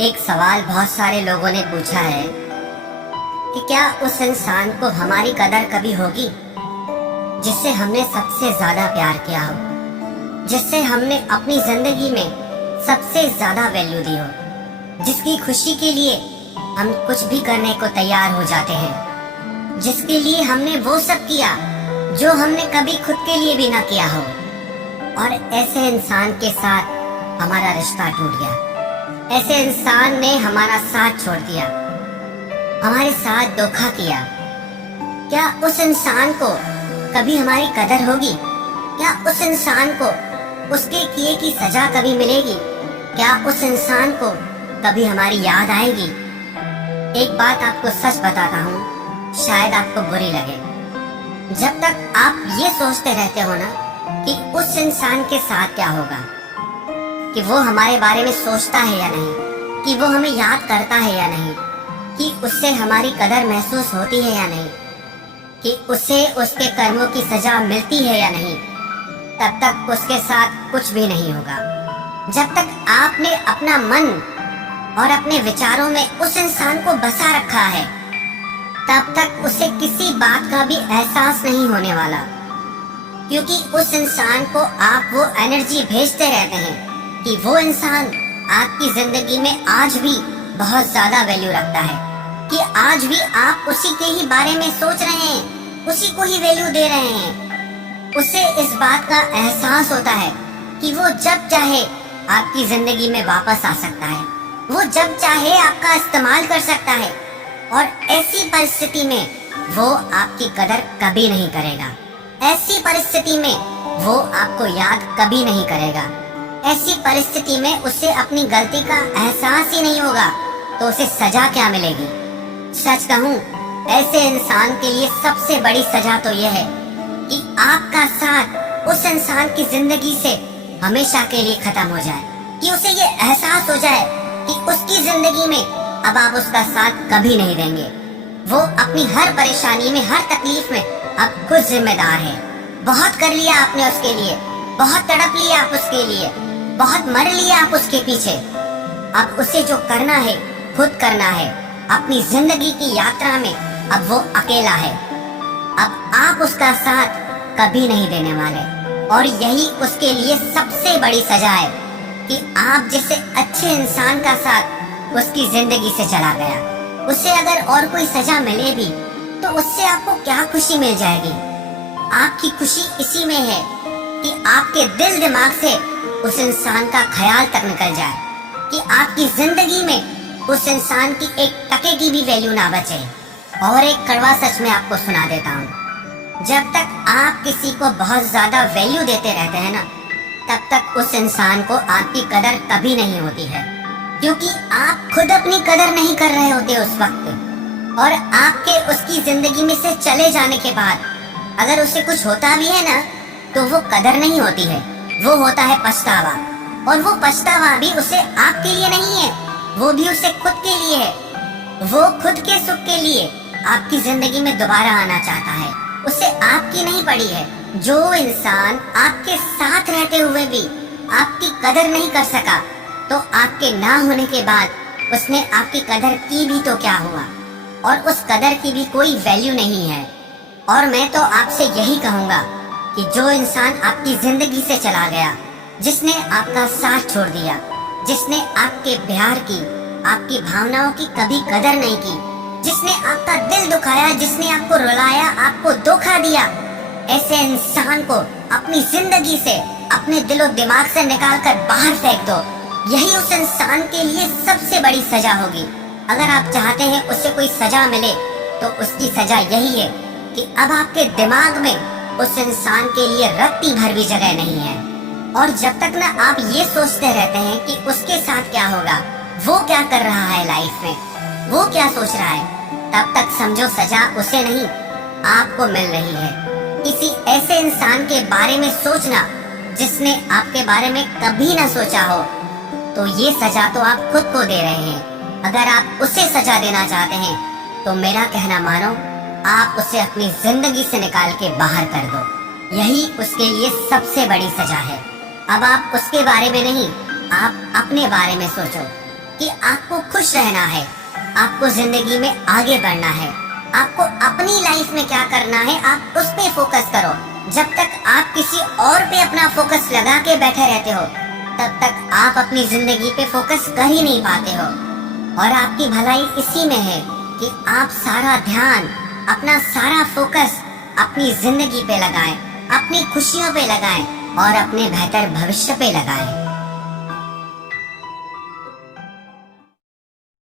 एक सवाल बहुत सारे लोगों ने पूछा है कि क्या उस इंसान को हमारी कदर कभी होगी जिससे हमने सबसे ज्यादा प्यार किया हो, जिससे हमने अपनी जिंदगी में सबसे ज्यादा वैल्यू दी हो, जिसकी खुशी के लिए हम कुछ भी करने को तैयार हो जाते हैं, जिसके लिए हमने वो सब किया जो हमने कभी खुद के लिए भी ना किया हो। और ऐसे इंसान के साथ हमारा रिश्ता टूट गया, ऐसे इंसान ने हमारा साथ छोड़ दिया, हमारे साथ धोखा किया। क्या उस इंसान को कभी हमारी कदर होगी? क्या उस इंसान को उसके किए की सजा कभी मिलेगी? क्या उस इंसान को कभी हमारी याद आएगी? एक बात आपको सच बताता हूँ, शायद आपको बुरी लगे। जब तक आप ये सोचते रहते हो ना कि उस इंसान के साथ क्या होगा, कि वो हमारे बारे में सोचता है या नहीं, कि वो हमें याद करता है या नहीं, कि उससे हमारी कदर महसूस होती है या नहीं, कि उसे उसके कर्मों की सजा मिलती है या नहीं, तब तक उसके साथ कुछ भी नहीं होगा। जब तक आपने अपना मन और अपने विचारों में उस इंसान को बसा रखा है, तब तक उसे किसी बात का भी एहसास नहीं होने वाला, क्योंकि उस इंसान को आप वो एनर्जी भेजते रहते हैं कि वो इंसान आपकी जिंदगी में आज भी बहुत ज्यादा वैल्यू रखता है, कि आज भी आप उसी के ही बारे में सोच रहे हैं, उसी को ही वैल्यू दे रहे हैं। उसे इस बात का एहसास होता है कि वो जब चाहे आपकी जिंदगी में वापस आ सकता है, वो जब चाहे आपका इस्तेमाल कर सकता है, और ऐसी परिस्थिति में वो आपकी कदर कभी नहीं करेगा। ऐसी परिस्थिति में वो आपको याद कभी नहीं करेगा। ऐसी परिस्थिति में उसे अपनी गलती का एहसास ही नहीं होगा, तो उसे सजा क्या मिलेगी? सच कहूँ, ऐसे इंसान के लिए सबसे बड़ी सजा तो यह है कि आपका साथ उस इंसान की जिंदगी से हमेशा के लिए खत्म हो जाए, कि उसे ये एहसास हो जाए कि उसकी जिंदगी में अब आप उसका साथ कभी नहीं देंगे। वो अपनी हर परेशानी में, हर तकलीफ में अब खुद जिम्मेदार है। बहुत कर लिया आपने उसके लिए, बहुत तड़प लिया आप उसके लिए, बहुत मर लिया आप उसके पीछे। अब उसे जो करना है खुद करना है। अपनी जिंदगी की यात्रा में अब वो अकेला है। अब आप उसका साथ कभी नहीं देने वाले, और यही उसके लिए सबसे बड़ी सजा है कि आप जैसे अच्छे इंसान का साथ उसकी जिंदगी से चला गया। उसे अगर और कोई सजा मिले भी तो उससे आपको क्या खुशी मिल जाएगी? आपकी खुशी इसी में है कि आपके दिल दिमाग से उस इंसान का ख्याल तक निकल जाए, कि आपकी जिंदगी में उस इंसान की एक टके की भी वैल्यू ना बचे। और एक कड़वा सच मैं आपको सुना देता हूँ, जब तक आप किसी को बहुत ज्यादा वैल्यू देते रहते हैं ना, तब तक उस इंसान को आपकी कदर कभी नहीं होती है, क्योंकि आप खुद अपनी कदर नहीं कर रहे होते उस वक्त। और आपके उसकी जिंदगी में से चले जाने के बाद अगर उसे कुछ होता भी है ना, तो वो कदर नहीं होती है, वो होता है पछतावा। और वो पछतावा भी उसे आपके लिए नहीं है, वो भी उसे खुद के लिए है। वो खुद के सुख के लिए आपकी जिंदगी में दोबारा आना चाहता है, उसे आपकी नहीं पड़ी है। जो इंसान आपके साथ रहते हुए भी आपकी कदर नहीं कर सका, तो आपके ना होने के बाद उसने आपकी कदर की भी तो क्या हुआ? और उस कदर की भी कोई वैल्यू नहीं है। और मैं तो आपसे यही कहूँगा कि जो इंसान आपकी जिंदगी से चला गया, जिसने आपका साथ छोड़ दिया, जिसने आपके प्यार की, आपकी भावनाओं की कभी कदर नहीं की, जिसने आपका दिल दुखाया, जिसने आपको रुलाया, आपको धोखा दिया, ऐसे इंसान को अपनी जिंदगी से, अपने दिलो दिमाग से निकाल कर बाहर फेंक दो। यही उस इंसान के लिए सबसे बड़ी सजा होगी। अगर आप चाहते हैं उससे कोई सजा मिले, तो उसकी सजा यही है कि अब आपके दिमाग में उस इंसान के लिए रत्ती भर भी जगह नहीं है। और जब तक ना आप ये सोचते रहते हैं कि उसके साथ क्या होगा, वो क्या कर रहा है लाइफ में, वो क्या सोच रहा है, तब तक समझो सजा उसे नहीं आपको मिल रही है। किसी ऐसे इंसान के बारे में सोचना जिसने आपके बारे में कभी ना सोचा हो, तो ये सजा तो आप खुद को दे रहे हैं। अगर आप उसे सजा देना चाहते हैं, तो मेरा कहना मानो, आप उसे अपनी जिंदगी से निकाल के बाहर कर दो। यही उसके लिए सबसे बड़ी सजा है। अब आप उसके बारे में नहीं, आप अपने बारे में सोचो कि आपको खुश रहना है, आपको जिंदगी में आगे बढ़ना है, आपको अपनी लाइफ में क्या करना है आप उस पे फोकस करो। जब तक आप किसी और पे अपना फोकस लगा के बैठे रहते हो तब तक आप अपनी जिंदगी पे फोकस कर ही नहीं पाते हो। और आपकी भलाई इसी में है कि आप सारा ध्यान, अपना सारा फोकस अपनी जिंदगी पे लगाएं, अपनी खुशियों पे लगाएं और अपने बेहतर भविष्य पे लगाएं।